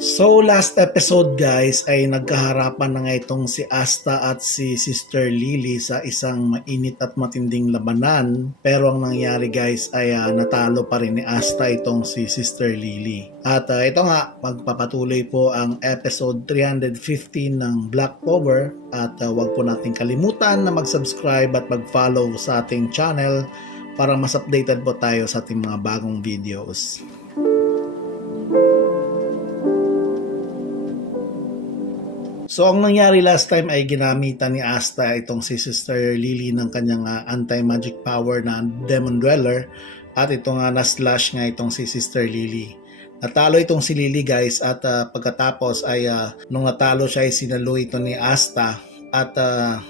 So last episode guys ay nagkaharapan na nga itong si Asta at si Sister Lily sa isang mainit at matinding labanan. Pero ang nangyari guys ay natalo pa rin ni Asta itong si Sister Lily. At ito nga, magpapatuloy po ang episode 315 ng Black Clover. At wag po natin kalimutan na mag-subscribe at mag-follow sa ating channel para mas updated po tayo sa ating mga bagong videos. So ang nangyari last time ay ginamitan ni Asta itong si Sister Lily ng kanyang anti-magic power na Demon Dweller at ito nga na-slash nga itong si Sister Lily. Natalo itong si Lily guys at pagkatapos ay nung natalo siya ay sinalo ito ni Asta at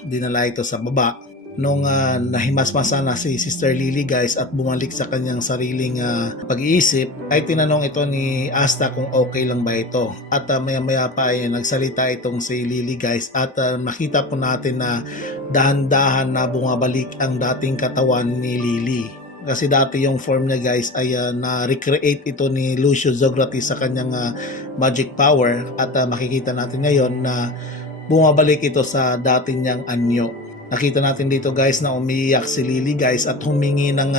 dinala ito sa baba. Nung nahimasmasa na si Sister Lily guys at bumalik sa kanyang sariling pag-iisip ay tinanong ito ni Asta kung okay lang ba ito at maya-maya pa ay nagsalita itong si Lily guys at nakita po natin na dahan-dahan na bumabalik ang dating katawan ni Lily. Kasi dati yung form niya guys ay na-recreate ito ni Lucio Zografis sa kanyang magic power at makikita natin ngayon na bumabalik ito sa dating niyang anyo. Nakita natin dito guys na umiiyak si Lily guys at humingi ng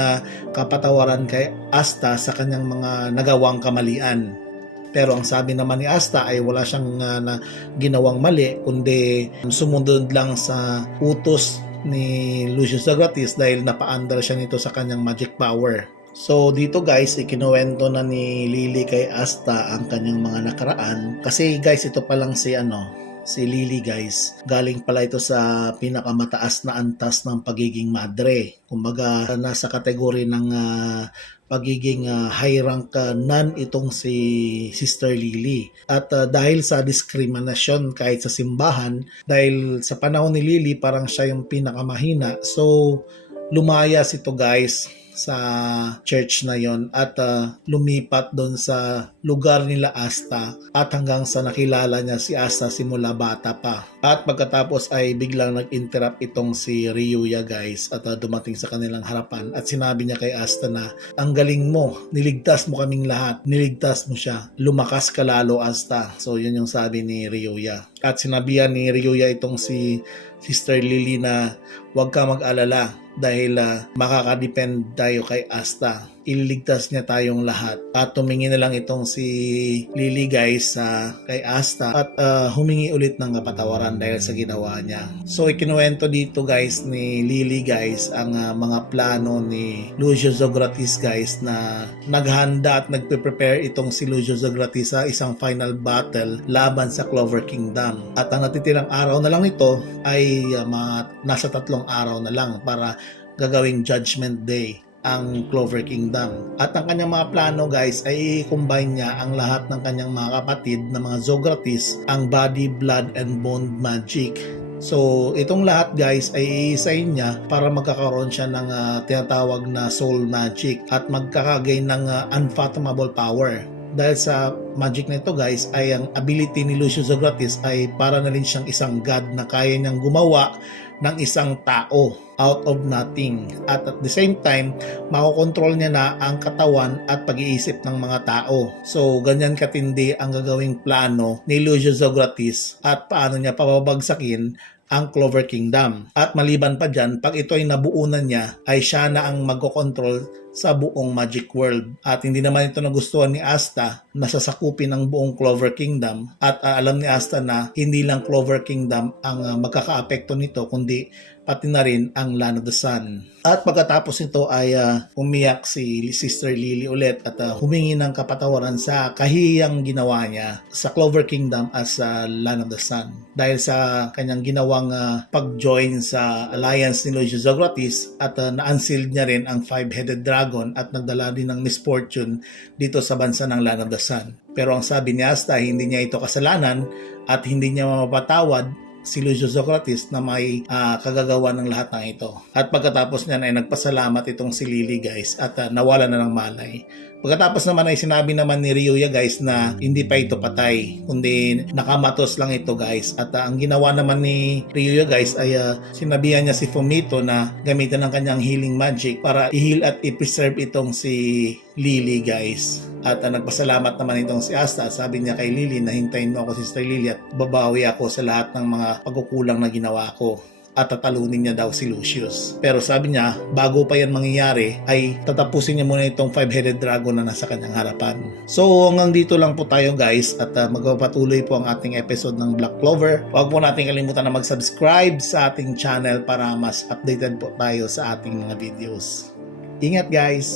kapatawaran kay Asta sa kanyang mga nagawang kamalian. Pero ang sabi naman ni Asta ay wala siyang ginawang mali kundi sumunod lang sa utos ni Lucius Zografis dahil napaandar siya nito sa kanyang magic power. So dito guys, ikinuwento na ni Lily kay Asta ang kanyang mga nakaraan kasi guys ito pa lang si Lily guys, galing pala ito sa pinakamataas na antas ng pagiging madre. Kumbaga nasa kategory ng pagiging high rank nun itong si Sister Lily. At dahil sa diskriminasyon kahit sa simbahan, dahil sa panahon ni Lily parang siya yung pinakamahina. So lumayas ito guys sa church na yon at lumipat doon sa lugar nila Asta at hanggang sa nakilala niya si Asta simula bata pa. At pagkatapos ay biglang nag-interrupt itong si Ryuya guys at dumating sa kanilang harapan at sinabi niya kay Asta na ang galing mo, niligtas mo kaming lahat, niligtas mo siya, lumakas ka lalo Asta. So yun yung sabi ni Ryuya. At sinabihan ni Ryuya itong si Sister Lily na huwag ka mag-alala dahil makakadepend tayo kay Asta. Ililigtas niya tayong lahat. At tumingin na lang itong si Lily guys kay Asta at humingi ulit ng kapatawaran dahil sa ginawa niya. So ikinuwento dito guys ni Lily guys ang mga plano ni Lucio Zografis guys na naghanda at nagpe-prepare itong si Lucio Zografis sa isang final battle laban sa Clover Kingdom. At ang natitirang araw na lang nito ay nasa 3 araw na lang para gagawing Judgment Day ang Clover Kingdom. At ang kanyang mga plano guys ay i-combine niya ang lahat ng kanyang mga kapatid na mga Zografis, ang body, blood, and bone magic. So itong lahat guys ay iisayin niya para magkakaroon siya ng tinatawag na soul magic at magkakagain ng unfathomable power. Dahil sa magic na ito guys ay ang ability ni Lucio Zografis ay para na rin siyang isang god na kaya niyang gumawa ng isang tao out of nothing. At the same time, makokontrol niya na ang katawan at pag-iisip ng mga tao. So, ganyan katindi ang gagawing plano ni Lucio Zografis at paano niya papabagsakin ang Clover Kingdom. At maliban pa dyan, pag ito ay nabuunan niya, ay siya na ang magkocontrol sa buong Magic World. At hindi naman ito nagustuhan ni Asta na sasakupin ang buong Clover Kingdom. At alam ni Asta na hindi lang Clover Kingdom ang magkakaapekto nito, kundi pati na rin ang Land of the Sun. At pagkatapos nito ay umiyak si Sister Lily ulit at humingi ng kapatawaran sa kahiyang ginawa niya sa Clover Kingdom as Land of the Sun. Dahil sa kanyang ginawang pag-join sa alliance ni Lucio Zografis at na-unsealed niya rin ang 5-headed dragon at nagdala din ng misfortune dito sa bansa ng Land of the Sun. Pero ang sabi ni Asta, hindi niya ito kasalanan at hindi niya mapapatawad si Lucio Zografis na may kagagawa ng lahat ng ito. At pagkatapos niyan ay nagpasalamat itong si Lily guys at nawala na ng malay. Pagkatapos naman ay sinabi naman ni Ryuya guys na hindi pa ito patay kundi nakamatos lang ito guys. At ang ginawa naman ni Ryuya guys ay sinabihan niya si Fumito na gamitan ng kanyang healing magic para i-heal at i-preserve itong si Lily guys. At nagpasalamat naman itong si Asta at sabi niya kay Lily na hintayin mo ako Sister Lily at babawi ako sa lahat ng mga pagkukulang na ginawa ko. At tatalunin niya daw si Lucius. Pero sabi niya, bago pa yan mangyayari, ay tatapusin niya muna itong 5-headed dragon na nasa kanyang harapan. So hanggang dito lang po tayo guys at magpapatuloy po ang ating episode ng Black Clover. Huwag po natin kalimutan na mag-subscribe sa ating channel para mas updated po tayo sa ating mga videos. Ingat guys!